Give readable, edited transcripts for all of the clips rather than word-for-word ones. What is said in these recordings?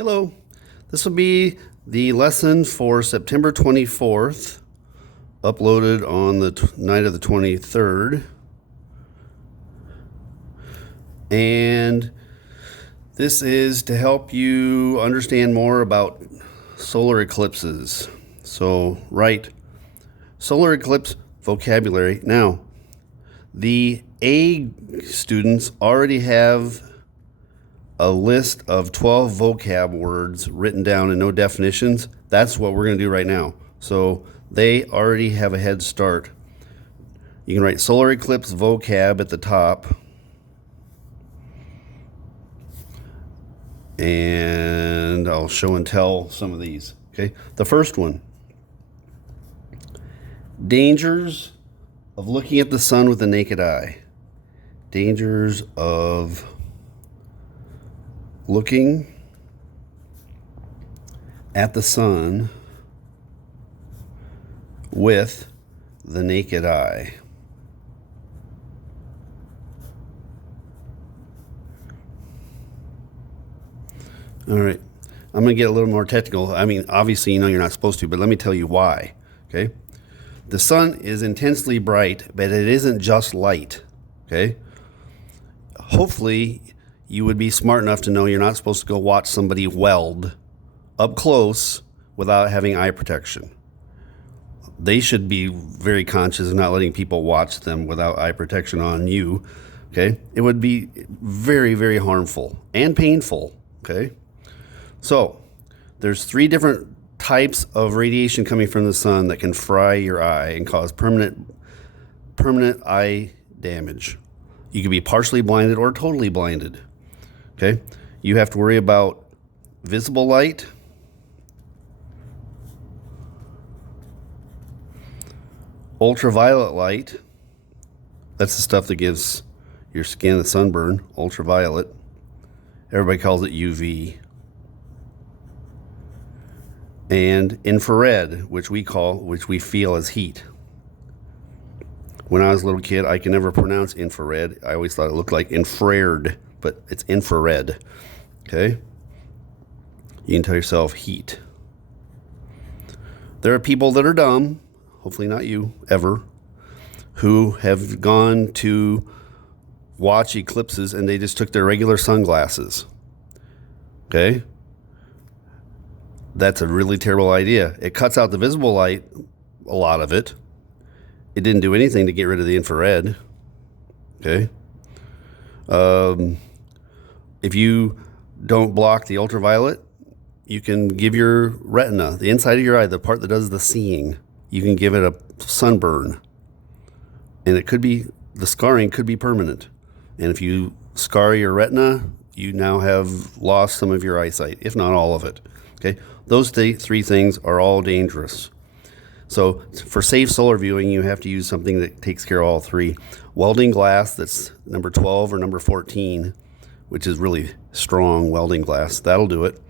Hello. This will be the lesson for September 24th, uploaded on the night of the 23rd. And this is to help you understand more about solar eclipses. So, write solar eclipse vocabulary. Now, the A students already have a list of 12 vocab words written down and no definitions. That's what we're going to do right now. So they already have a head start. You can write solar eclipse vocab at the top. And I'll show and tell some of these. Okay. The first one. Dangers of looking at the sun with the naked eye. Dangers of looking at the sun with the naked eye. All right, I'm going to get a little more technical. I mean, obviously, you're not supposed to, but let me tell you why, okay? The sun is intensely bright, but it isn't just light, okay? Hopefully, you would be smart enough to know you're not supposed to go watch somebody weld up close without having eye protection. They should be very conscious of not letting people watch them without eye protection on you, okay? It would be very, very harmful and painful, okay? So, there's 3 different types of radiation coming from the sun that can fry your eye and cause permanent eye damage. You could be partially blinded or totally blinded. Okay, you have to worry about visible light, ultraviolet light. That's the stuff that gives your skin a sunburn, ultraviolet. Everybody calls it UV. And infrared, which we feel as heat. When I was a little kid, I could never pronounce infrared. I always thought it looked like infrared, but it's infrared, okay? You can tell yourself heat. There are people that are dumb, hopefully not you, ever, who have gone to watch eclipses and they just took their regular sunglasses, okay? That's a really terrible idea. It cuts out the visible light, a lot of it. It didn't do anything to get rid of the infrared, okay? If you don't block the ultraviolet, you can give your retina, the inside of your eye, the part that does the seeing, you can give it a sunburn. And the scarring could be permanent. And if you scar your retina, you now have lost some of your eyesight, if not all of it. Okay? Those 3 things are all dangerous. So for safe solar viewing, you have to use something that takes care of all 3. Welding glass, that's number 12 or number 14, which is really strong welding glass. That'll do it.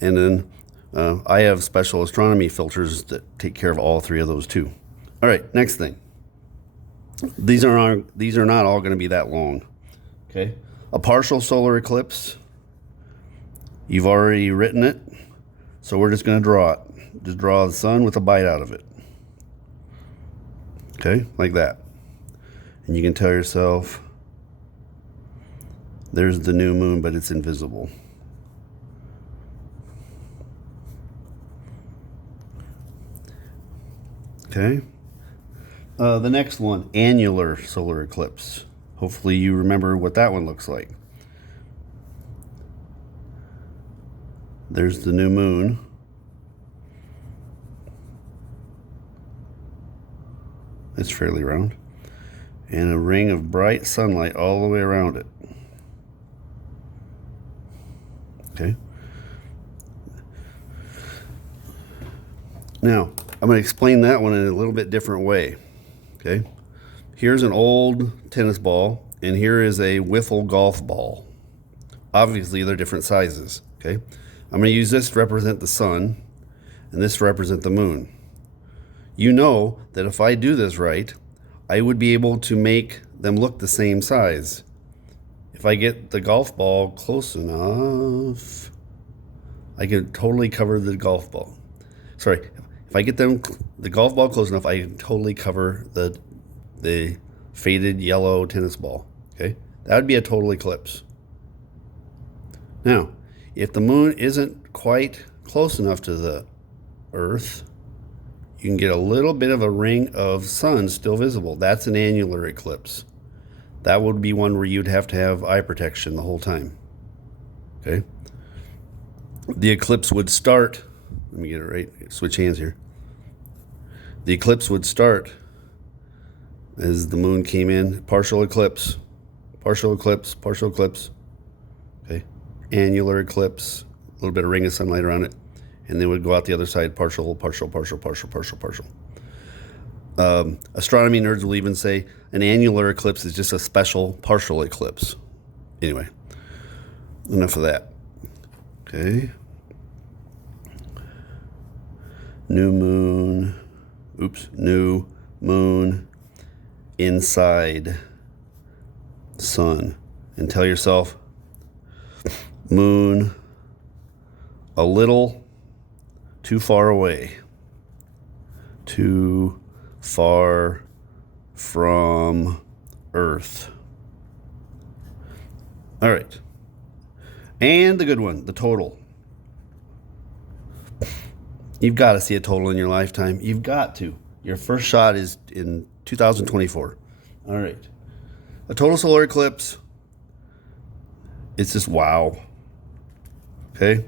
And then I have special astronomy filters that take care of all 3 of those too. All right, next thing. These are not all going to be that long. Okay, a partial solar eclipse. You've already written it, so we're just going to draw it. Just draw the sun with a bite out of it. Okay, like that. And you can tell yourself, there's the new moon, but it's invisible. Okay. The next one, annular solar eclipse. Hopefully you remember what that one looks like. There's the new moon. It's fairly round. And a ring of bright sunlight all the way around it. Okay. Now, I'm going to explain that one in a little bit different way. Okay. Here's an old tennis ball, and here is a wiffle golf ball. Obviously, they're different sizes. Okay. I'm going to use this to represent the sun, and this to represent the moon. You know that if I do this right, I would be able to make them look the same size. If I get the golf ball close enough, I can totally cover the golf ball. Sorry, if I get the golf ball close enough, I can totally cover the faded yellow tennis ball. Okay, that would be a total eclipse. Now, if the moon isn't quite close enough to the Earth, you can get a little bit of a ring of sun still visible. That's an annular eclipse. That would be one where you'd have to have eye protection the whole time. Okay? The eclipse would start, let me get it right, switch hands here. The eclipse would start as the moon came in, partial eclipse, partial eclipse, partial eclipse. Okay? Annular eclipse, a little bit of ring of sunlight around it, and then would go out the other side, partial, partial, partial, partial, partial, partial. Astronomy nerds will even say an annular eclipse is just a special partial eclipse. Anyway, enough of that. Okay. New moon inside sun. And tell yourself, moon a little too far away. Too far from Earth. All right. And the good one, the total. You've got to see a total in your lifetime. You've got to. Your first shot is in 2024. All right. A total solar eclipse. It's just wow. Okay.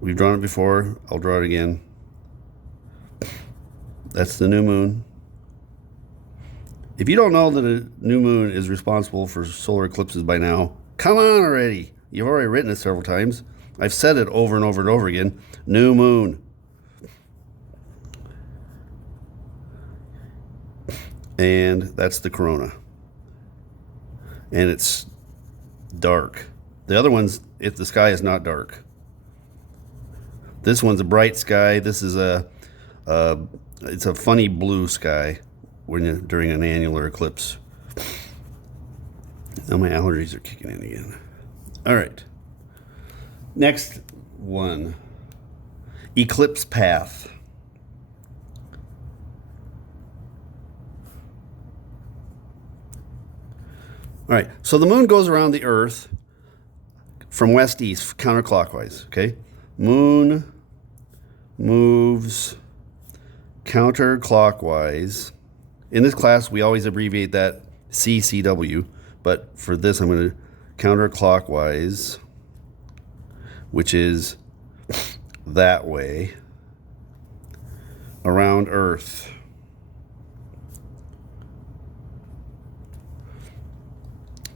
We've drawn it before. I'll draw it again. That's the new moon. If you don't know that a new moon is responsible for solar eclipses by now, come on already. You've already written it several times. I've said it over and over and over again. New moon. And that's the corona. And it's dark. The other one's if the sky is not dark. This one's a bright sky. This is it's a funny blue sky during an annular eclipse. Now my allergies are kicking in again. All right. Next one. Eclipse path. All right. So the moon goes around the Earth from west to east, counterclockwise. Okay. Moon moves counterclockwise. In this class, we always abbreviate that CCW, but for this, I'm going to counterclockwise, which is that way, around Earth.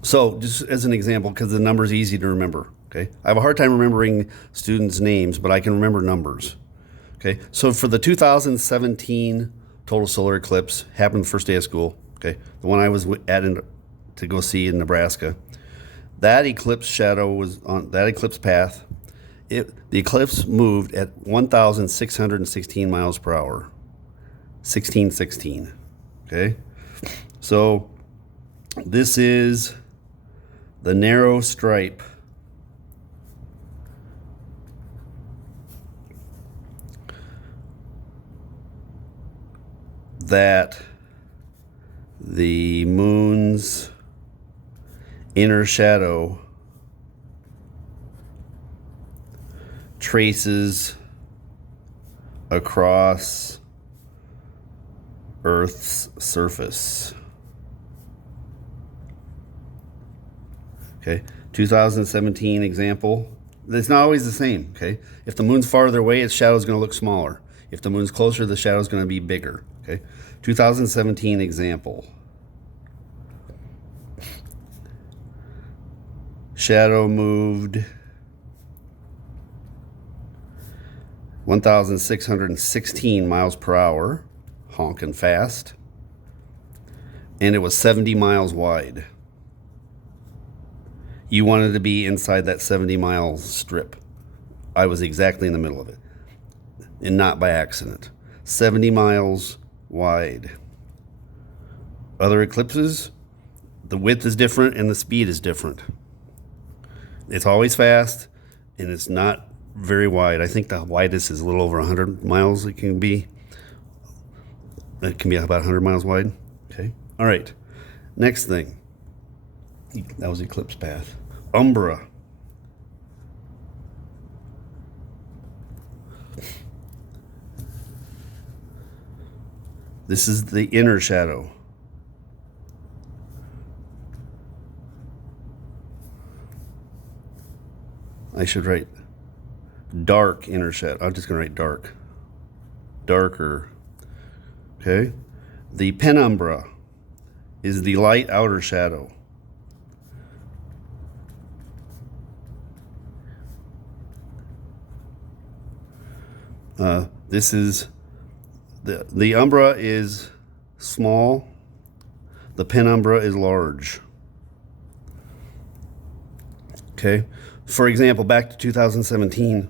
So, just as an example, because the number is easy to remember, okay? I have a hard time remembering students' names, but I can remember numbers. Okay, so for the 2017 total solar eclipse, happened the first day of school, okay, the one I was to go see in Nebraska, that eclipse shadow was on that eclipse path. The eclipse moved at 1,616 miles per hour. 1616, okay? So this is the narrow stripe that the moon's inner shadow traces across Earth's surface. Okay, 2017 example. It's not always the same, okay? If the moon's farther away, its shadow is going to look smaller. If the moon's closer, the shadow is going to be bigger, okay? 2017 example. Shadow moved 1,616 miles per hour, honking fast, and it was 70 miles wide. You wanted to be inside that 70-mile strip. I was exactly in the middle of it, and not by accident. 70 miles wide. Other eclipses, the width is different and the speed is different. It's always fast, and it's not very wide. I think the widest is a little over 100 miles it can be. It can be about 100 miles wide. Okay. All right. Next thing. That was Eclipse Path. Umbra. This is the inner shadow. I should write dark inner shadow. I'm just going to write dark. Darker. Okay. The penumbra is the light outer shadow. This is the umbra is small. The penumbra is large. Okay. For example, back to 2017,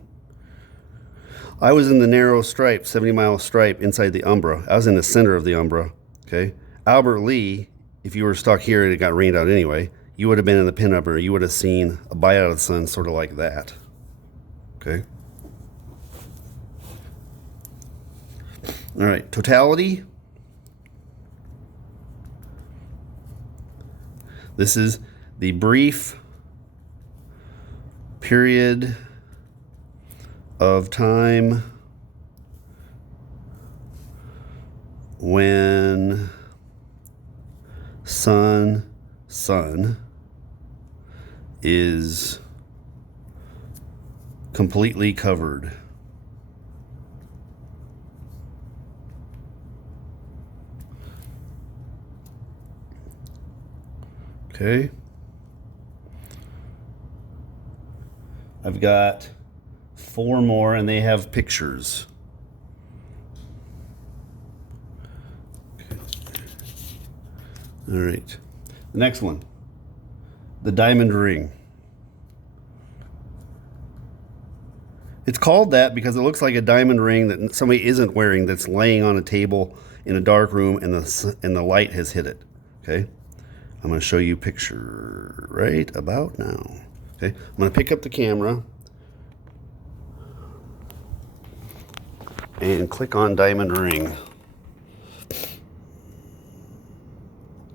I was in the narrow stripe, 70-mile stripe inside the umbra. I was in the center of the umbra. Okay. Albert Lee, if you were stuck here and it got rained out anyway, you would have been in the penumbra. You would have seen a bite out of the sun, sort of like that. Okay. All right, totality. This is the brief period of time when sun is completely covered. Okay. I've got 4 more and they have pictures. Okay. All right. The next one. The diamond ring. It's called that because it looks like a diamond ring that somebody isn't wearing, that's laying on a table in a dark room and the light has hit it. Okay. I'm going to show you a picture right about now. Okay, I'm going to pick up the camera and click on diamond ring.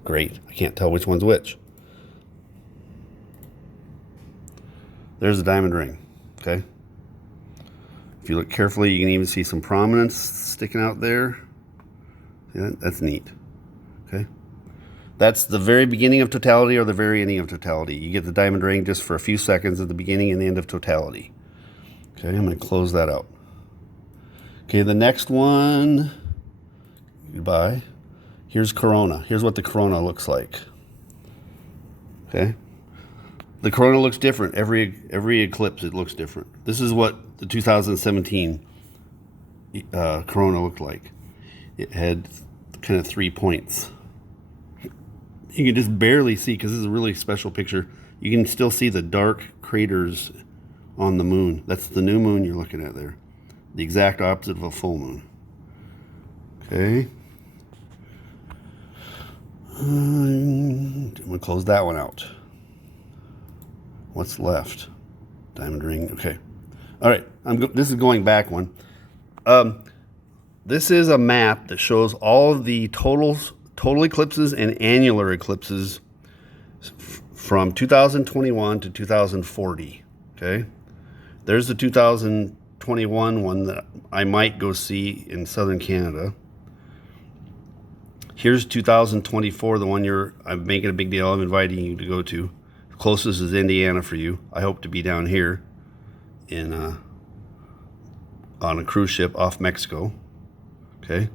Great, I can't tell which one's which. There's the diamond ring, okay? If you look carefully, you can even see some prominence sticking out there. See that? That's neat, okay? That's the very beginning of totality or the very ending of totality. You get the diamond ring just for a few seconds at the beginning and the end of totality. Okay, I'm going to close that out. Okay, the next one, goodbye. Here's corona. Here's what the corona looks like. Okay, the corona looks different. Every eclipse, it looks different. This is what the 2017 corona looked like. It had kind of 3 points. You can just barely see, because this is a really special picture. You can still see the dark craters on the moon. That's the new moon you're looking at there. The exact opposite of a full moon. Okay. I'm going to close that one out. What's left? Diamond ring. Okay. All right. This is going back one. This is a map that shows all of the total eclipses and annular eclipses from 2021 to 2040. Okay. There's the 2021 one that I might go see in southern Canada. Here's 2024, the one I'm making a big deal. I'm inviting you to go to. The closest is Indiana for you. I hope to be down here on a cruise ship off Mexico. Okay.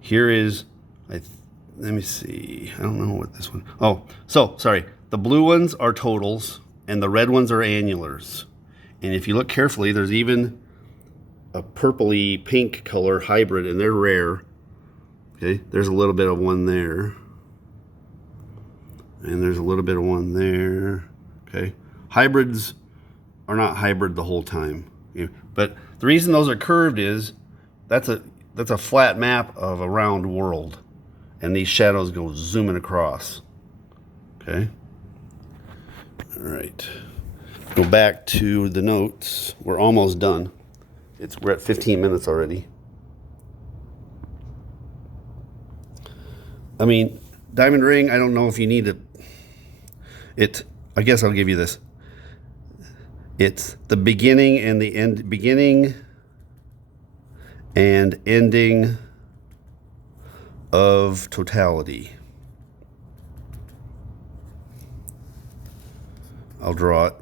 Here is, let me see. I don't know what this one. Oh, so sorry. The blue ones are totals and the red ones are annulars. And if you look carefully, there's even a purpley pink color hybrid, and they're rare. Okay, there's a little bit of one there. And there's a little bit of one there. Okay, hybrids are not hybrid the whole time. But the reason those are curved is that's a flat map of a round world. And these shadows go zooming across. Okay. All right. Go back to the notes. We're almost done. We're at 15 minutes already. I mean, diamond ring, I don't know if you need it. I guess I'll give you this. It's the beginning and the end, beginning and ending of totality. I'll draw it.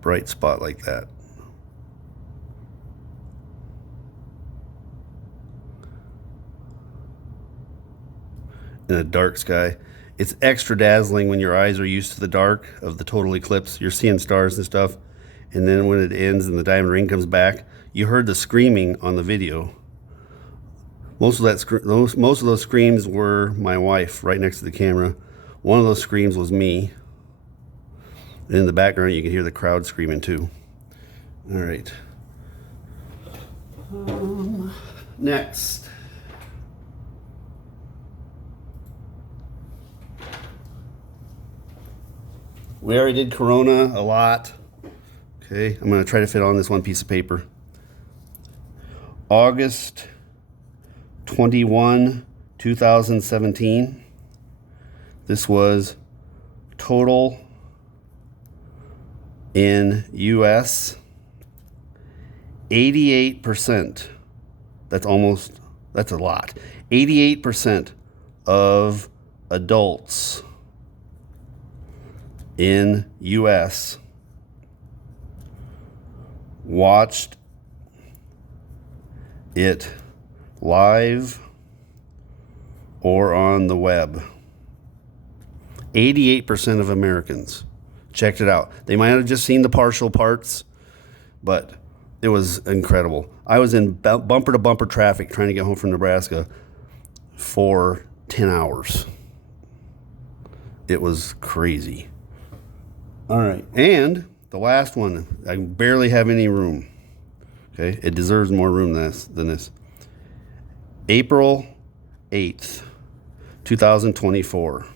Bright spot like that. In a dark sky. It's extra dazzling when your eyes are used to the dark of the total eclipse. You're seeing stars and stuff. And then when it ends and the diamond ring comes back, you heard the screaming on the video. Most of those screams were my wife right next to the camera. One of those screams was me. And in the background, you can hear the crowd screaming too. All right. Next. We already did Corona a lot. Okay, I'm going to try to fit on this one piece of paper. August 21, 2017. This was total in US 88%. That's a lot. 88% of adults in US watched it live or on the web. 88% of Americans checked it out. They might have just seen the partial parts, but it was incredible. I was in bumper to bumper traffic trying to get home from Nebraska for 10 hours. It was crazy. All right, and the last one, I barely have any room. Okay, it deserves more room than this. April 8th, 2024.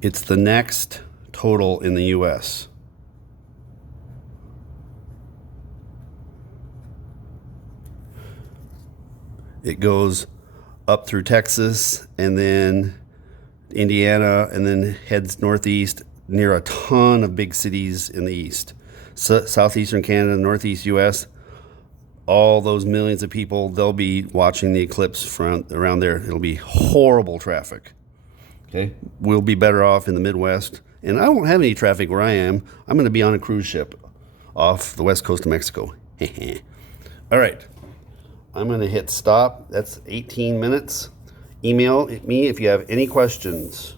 It's the next total in the US. It goes up through Texas and then Indiana, and then heads northeast near a ton of big cities in the east. Southeastern Canada, northeast US, all those millions of people, they'll be watching the eclipse from around there. It'll be horrible traffic. Okay, we'll be better off in the Midwest, and I won't have any traffic where I am. I'm going to be on a cruise ship off the west coast of Mexico. All right, I'm going to hit stop. That's 18 minutes. Email me if you have any questions.